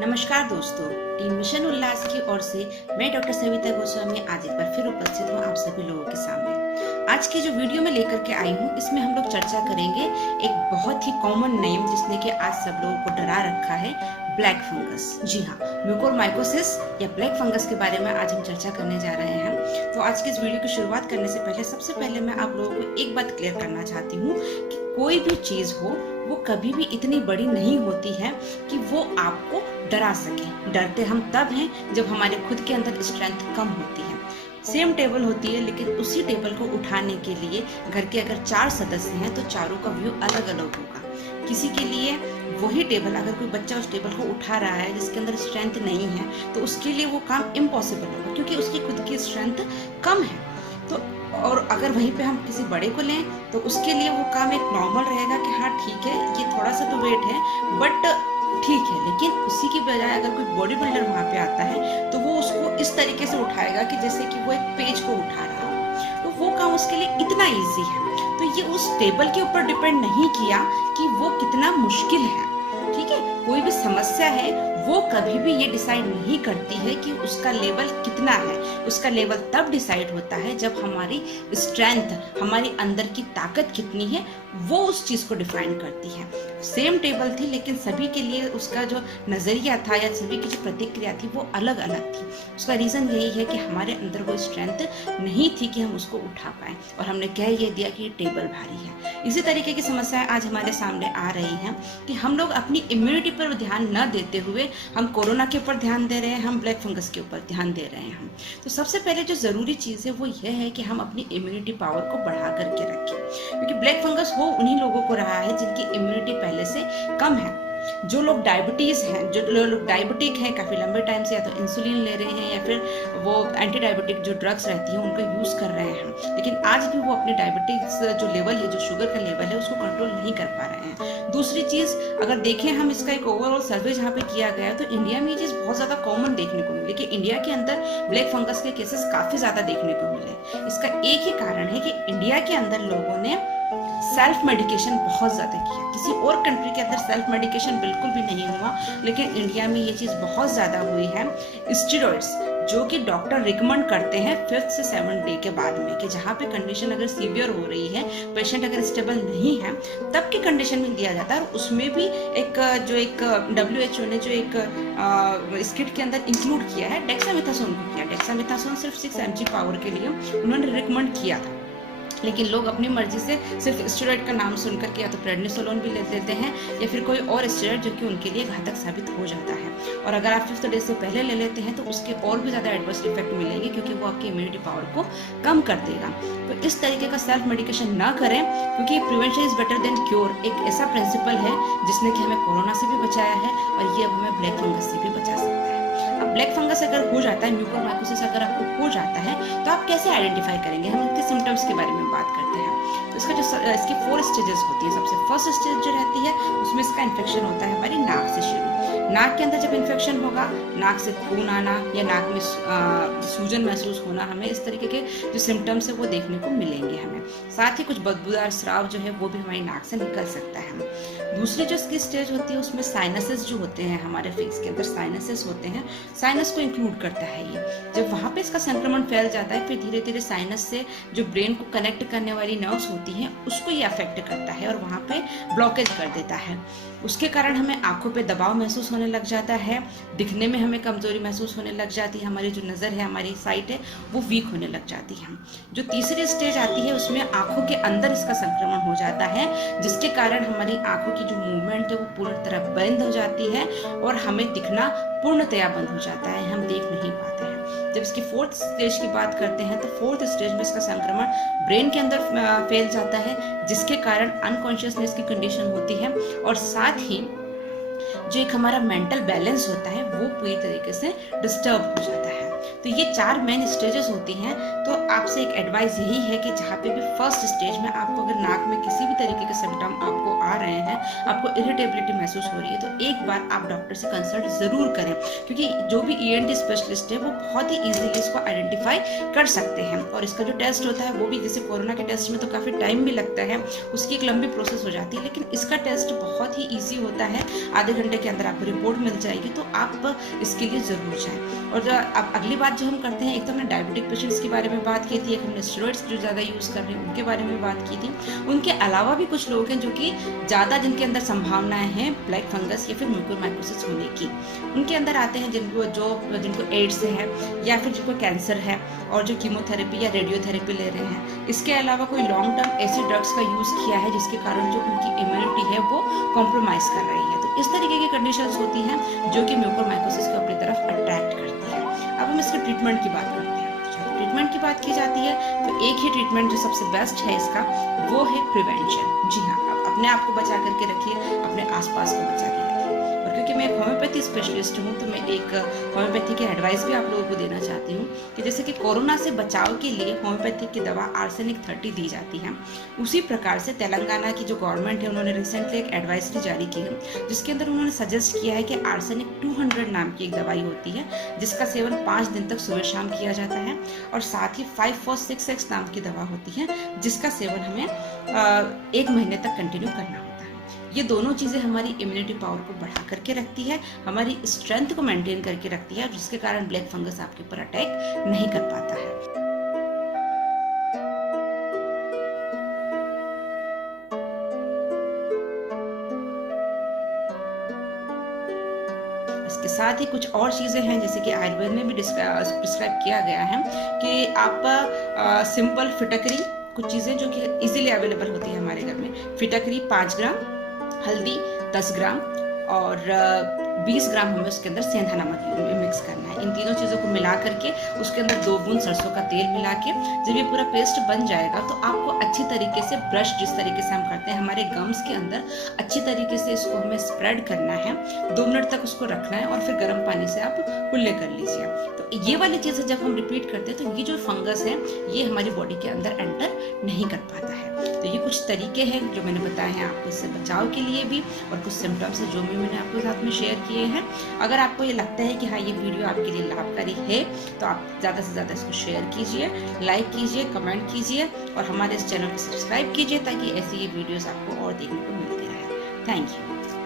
नमस्कार दोस्तों, team mission उल्लास की ओर से मैं डॉक्टर सविता गोस्वामी आज एक बार फिर उपस्थित हूँ आप सभी लोगों के सामने। आज की जो वीडियो में लेकर के आई हूँ इसमें हम लोग चर्चा करेंगे एक बहुत ही कॉमन नेम जिसने कि आज सब लोगों को डरा रखा है, ब्लैक फंगस। जी हाँ, म्यूकोरमाइकोसिस या ब्लैक फंगस के बारे में आज हम चर्चा करने जा रहे हैं। तो आज की इस वीडियो की शुरुआत करने से पहले सबसे पहले मैं आप लोगों को एक बात क्लियर करना चाहती हूँ कि कोई भी चीज हो वो कभी भी इतनी बड़ी नहीं होती है कि वो आपको डरा सके। डरते हम तब हैं जब हमारे खुद के अंदर स्ट्रेंथ कम होती है। सेम टेबल होती है लेकिन उसी टेबल को उठाने के लिए घर के अगर 4 सदस्य हैं तो चारों का व्यू अलग अलग होगा। किसी के लिए वही टेबल, अगर कोई बच्चा उस टेबल को उठा रहा है जिसके अंदर स्ट्रेंथ नहीं है तो उसके लिए वो काम इम्पॉसिबल होगा क्योंकि उसकी खुद की स्ट्रेंथ कम है। तो और अगर वहीं पे हम किसी बड़े को लें तो उसके लिए वो काम एक नॉर्मल रहेगा कि हाँ ठीक है, ये थोड़ा सा तो वेट है बट ठीक है। लेकिन उसी की बजाय अगर कोई बॉडी बिल्डर वहां पे आता है तो वो उसको इस तरीके से उठाएगा कि जैसे कि वो एक पेज को उठा रहा हो, तो वो काम उसके लिए इतना इजी है। तो ये उस टेबल के ऊपर डिपेंड नहीं किया कि वो कितना मुश्किल है। ठीक है, कोई भी समस्या है वो कभी भी ये डिसाइड नहीं करती है कि उसका लेवल कितना है। उसका लेवल तब डिसाइड होता है जब हमारी स्ट्रेंथ, हमारी अंदर की ताकत कितनी है वो उस चीज को डिफाइन करती है। सेम टेबल थी लेकिन सभी के लिए उसका जो नजरिया था या सभी की जो प्रतिक्रिया थी वो अलग अलग थी। उसका रीजन यही है कि हमारे अंदर वो स्ट्रेंथ नहीं थी कि हम उसको उठा पाए और हमने कह ये दिया कि ये टेबल भारी है। इसी तरीके की समस्याएं आज हमारे सामने आ रही हैं कि हम लोग अपनी इम्यूनिटी पर ध्यान न देते हुए हम कोरोना के ऊपर ध्यान दे रहे हैं, हम ब्लैक फंगस के ऊपर ध्यान दे रहे हैं। तो सबसे पहले जो जरूरी चीज है वो यह है कि हम अपनी इम्यूनिटी पावर को बढ़ा करके रखें, क्योंकि ब्लैक फंगस हो उन्हीं लोगों को रहा है जिनकी इम्यूनिटी पहले से कम है। जो लोग डायबिटीज हैं, जो लोग डायबिटिक हैं, काफी लंबे टाइम से या तो इंसुलिन ले रहे हैं या फिर वो एंटी डायबिटिक जो ड्रग्स रहती हैं उनका यूज कर रहे हैं, लेकिन आज भी वो अपनी डायबिटीज जो लेवल है, जो शुगर का लेवल है उसको कंट्रोल नहीं कर पा रहे हैं। दूसरी चीज अगर देखें हम, इसका एक ओवरऑल सर्वे जहाँ पे किया गया तो इंडिया में ये चीज बहुत ज्यादा कॉमन देखने को मिली कि इंडिया के अंदर ब्लैक फंगस के केसेस काफी ज्यादा देखने को मिले। इसका एक ही कारण है कि इंडिया के अंदर लोगों ने सेल्फ मेडिकेशन बहुत ज्यादा किया। किसी और कंट्री के अंदर सेल्फ मेडिकेशन बिल्कुल भी नहीं हुआ, लेकिन इंडिया में ये चीज बहुत ज्यादा हुई है। स्टेरॉइड्स जो कि डॉक्टर रिकमेंड करते हैं 5th से 7th डे के बाद में, कि जहाँ पे कंडीशन अगर सीवियर हो रही है, पेशेंट अगर स्टेबल नहीं है तब की कंडीशन में दिया जाता है। और उसमें भी एक WHO ने जो एक स्किट के अंदर इंक्लूड किया है, डेक्सामेथासोन को किया। डेक्सामेथासोन सिर्फ 6 mg पावर के लिए उन्होंने रिकमेंड किया था, लेकिन लोग अपनी मर्जी से सिर्फ स्टेरॉइड का नाम सुनकर के या तो प्रेडनिसोलोन भी ले लेते हैं या फिर कोई और स्टेरॉइड जो कि उनके लिए घातक साबित हो जाता है। और अगर आप 5th डे से पहले ले लेते हैं तो उसके और भी ज़्यादा एडवर्स इफेक्ट मिलेंगे क्योंकि वो आपकी इम्यूनिटी पावर को कम कर देगा। तो इस तरीके का सेल्फ मेडिकेशन ना करें, क्योंकि prevention is better than cure एक ऐसा प्रिंसिपल है जिसने कि हमें कोरोना से भी बचाया है और ये अब हमें ब्लैक फंगस से भी बचा सकता है। अब ब्लैक फंगस अगर हो जाता है, म्यूकोरमाइकोसिस अगर आपको हो जाता है तो आप कैसे आइडेंटिफाई करेंगे? हम इसके सिम्टम्स के बारे में बात करते हैं। तो इसका जो इसकी 4 स्टेजेस होती है। सबसे फर्स्ट स्टेज जो रहती है उसमें इसका इन्फेक्शन होता है हमारी नाक से शुरू। नाक के अंदर जब इन्फेक्शन होगा, नाक से खून आना या नाक में सूजन महसूस होना, हमें इस तरीके के जो सिम्टम्स है वो देखने को मिलेंगे हमें। साथ ही कुछ बदबूदार स्राव जो है वो भी हमारी नाक से निकल सकता है। दूसरी जो इसकी स्टेज होती है उसमें साइनसेस जो होते हैं, हमारे फेस के अंदर साइनसेस होते हैं, साइनस को इंक्लूड करता है ये। जब वहाँ पे इसका संक्रमण फैल जाता है फिर धीरे धीरे साइनस से जो ब्रेन को कनेक्ट करने वाली नर्व्स होती हैं उसको ये अफेक्ट करता है और वहाँ पे ब्लॉकेज कर देता है। उसके कारण हमें आंखों पे दबाव महसूस होने लग जाता है, दिखने में हमें कमजोरी महसूस होने लग जाती है, हमारी जो नज़र है, हमारी साइट है वो वीक होने लग जाती है। जो तीसरी स्टेज आती है उसमें आंखों के अंदर इसका संक्रमण हो जाता है, जिसके कारण हमारी आंखों की जो मूवमेंट है वो पूर्ण तरह बंद हो जाती है और हमें दिखना पूर्णतया बंद हो जाता है, हम देख नहीं पाते हैं। जब इसकी 4th स्टेज की बात करते हैं तो 4th स्टेज में इसका संक्रमण ब्रेन के अंदर फैल जाता है, जिसके कारण अनकॉन्शियसनेस की कंडीशन होती है और साथ ही जो एक हमारा मेंटल बैलेंस होता है वो पूरी तरीके से डिस्टर्ब हो जाता है। तो ये 4 मेन स्टेजेस होती हैं। तो आपसे एक एडवाइस यही है कि जहाँ पे भी फर्स्ट स्टेज में आपको अगर नाक में किसी भी तरीके के सिम्टम आपको आ रहे हैं, आपको इरिटेबिलिटी महसूस हो रही है, तो एक बार आप डॉक्टर से कंसल्ट जरूर करें, क्योंकि जो भी ENT स्पेशलिस्ट है वो बहुत ही इजीली इसको आइडेंटिफाई कर सकते हैं। और इसका जो टेस्ट होता है वो भी, जैसे कोरोना के टेस्ट में तो काफ़ी टाइम भी लगता है, उसकी एक लंबी प्रोसेस हो जाती है, लेकिन इसका टेस्ट बहुत ही ईजी होता है, आधे घंटे के अंदर आपको रिपोर्ट मिल जाएगी। तो आप इसके लिए ज़रूर जाएँ। और अब अगली बात जो हम करते हैं, एक तो हमने डायबिटिक पेशेंट्स के बारे में बात की थी, एक हमने स्टेरॉइड्स जो ज़्यादा यूज़ कर रहे हैं उनके बारे में बात की थी। उनके अलावा भी कुछ लोग हैं जो कि ज़्यादा, जिनके अंदर संभावनाएं हैं ब्लैक फंगस या फिर म्यूकोरमाइकोसिस होने की। उनके अंदर आते हैं जिनको एड्स है या फिर जिनको कैंसर है और जो कीमोथेरेपी या रेडियोथेरेपी ले रहे हैं। इसके अलावा कोई लॉन्ग टर्म ऐसे ड्रग्स का यूज़ किया है जिसके कारण जो उनकी इम्यूनिटी है वो कॉम्प्रोमाइज़ कर रही है। तो इस तरीके की कंडीशंस होती हैं जो कि म्यूकोरमाइकोसिस को अपनी तरफ अट्रैक्ट करती है। अब हम इसके ट्रीटमेंट की बात करते हैं। जब ट्रीटमेंट की बात की जाती है तो एक ही ट्रीटमेंट जो सबसे बेस्ट है इसका, वो है प्रिवेंशन। जी हाँ, आप अपने आप को बचा करके रखिए, अपने आसपास को बचा के रखिए। और क्योंकि मैं एक होम्योपैथी स्पेशलिस्ट हूँ, तो मैं एक होम्योपैथी की एडवाइस भी आप लोगों को देना चाहती हूँ कि जैसे कि कोरोना से बचाव के लिए होम्योपैथी की दवा आर्सेनिक 30 दी जाती है, उसी प्रकार से तेलंगाना की जो गवर्नमेंट है उन्होंने रिसेंटली एक एडवाइजरी जारी की है, जिसके अंदर उन्होंने सजेस्ट किया है कि आर्सेनिक 200 नाम की एक दवाई होती है, जिसका सेवन 5 दिन तक सुबह शाम किया जाता है। और साथ ही 5466 नाम की दवा होती है, जिसका सेवन हमें 1 महीने तक कंटिन्यू करना होता है। ये दोनों चीज़ें हमारी इम्यूनिटी पावर को बढ़ा करके रखती है, हमारी स्ट्रेंथ को मेंटेन करके रखती है, जिसके कारण ब्लैक फंगस आपके ऊपर अटैक नहीं कर पाता है। इसके साथ ही कुछ और चीज़ें हैं, जैसे कि आयुर्वेद में भी प्रिस्क्राइब किया गया है कि आप सिंपल फिटकरी, कुछ चीज़ें जो कि इजीली अवेलेबल होती है हमारे घर में, फिटकरी 5 ग्राम, हल्दी 10 ग्राम और 20 ग्राम हमें उसके अंदर सेंधा नमक मिक्स करना है। इन तीनों चीज़ों को मिला करके उसके अंदर 2 बूंद सरसों का तेल मिला के जब ये पूरा पेस्ट बन जाएगा, तो आपको अच्छी तरीके से ब्रश, जिस तरीके से हम करते हैं हमारे गम्स के अंदर, अच्छी तरीके से इसको हमें स्प्रेड करना है, 2 मिनट तक उसको रखना है और फिर गर्म पानी से आप कुल्ले कर लीजिए। तो ये वाली चीज़ें जब हम रिपीट करते हैं तो ये जो फंगस है ये हमारी बॉडी के अंदर एंटर नहीं कर पाता है। तो ये कुछ तरीके हैं जो मैंने बताए हैं आपको इससे बचाव के लिए भी, और कुछ सिम्टम्स हैं जो भी मैंने आपके साथ में शेयर किए हैं। अगर आपको ये लगता है कि हाँ ये वीडियो आपके लिए लाभकारी है, तो आप ज़्यादा से ज़्यादा इसको शेयर कीजिए, लाइक कीजिए, कमेंट कीजिए और हमारे इस चैनल को सब्सक्राइब कीजिए, ताकि ऐसी ये वीडियोस आपको और देखने को मिलती रहे। Thank you.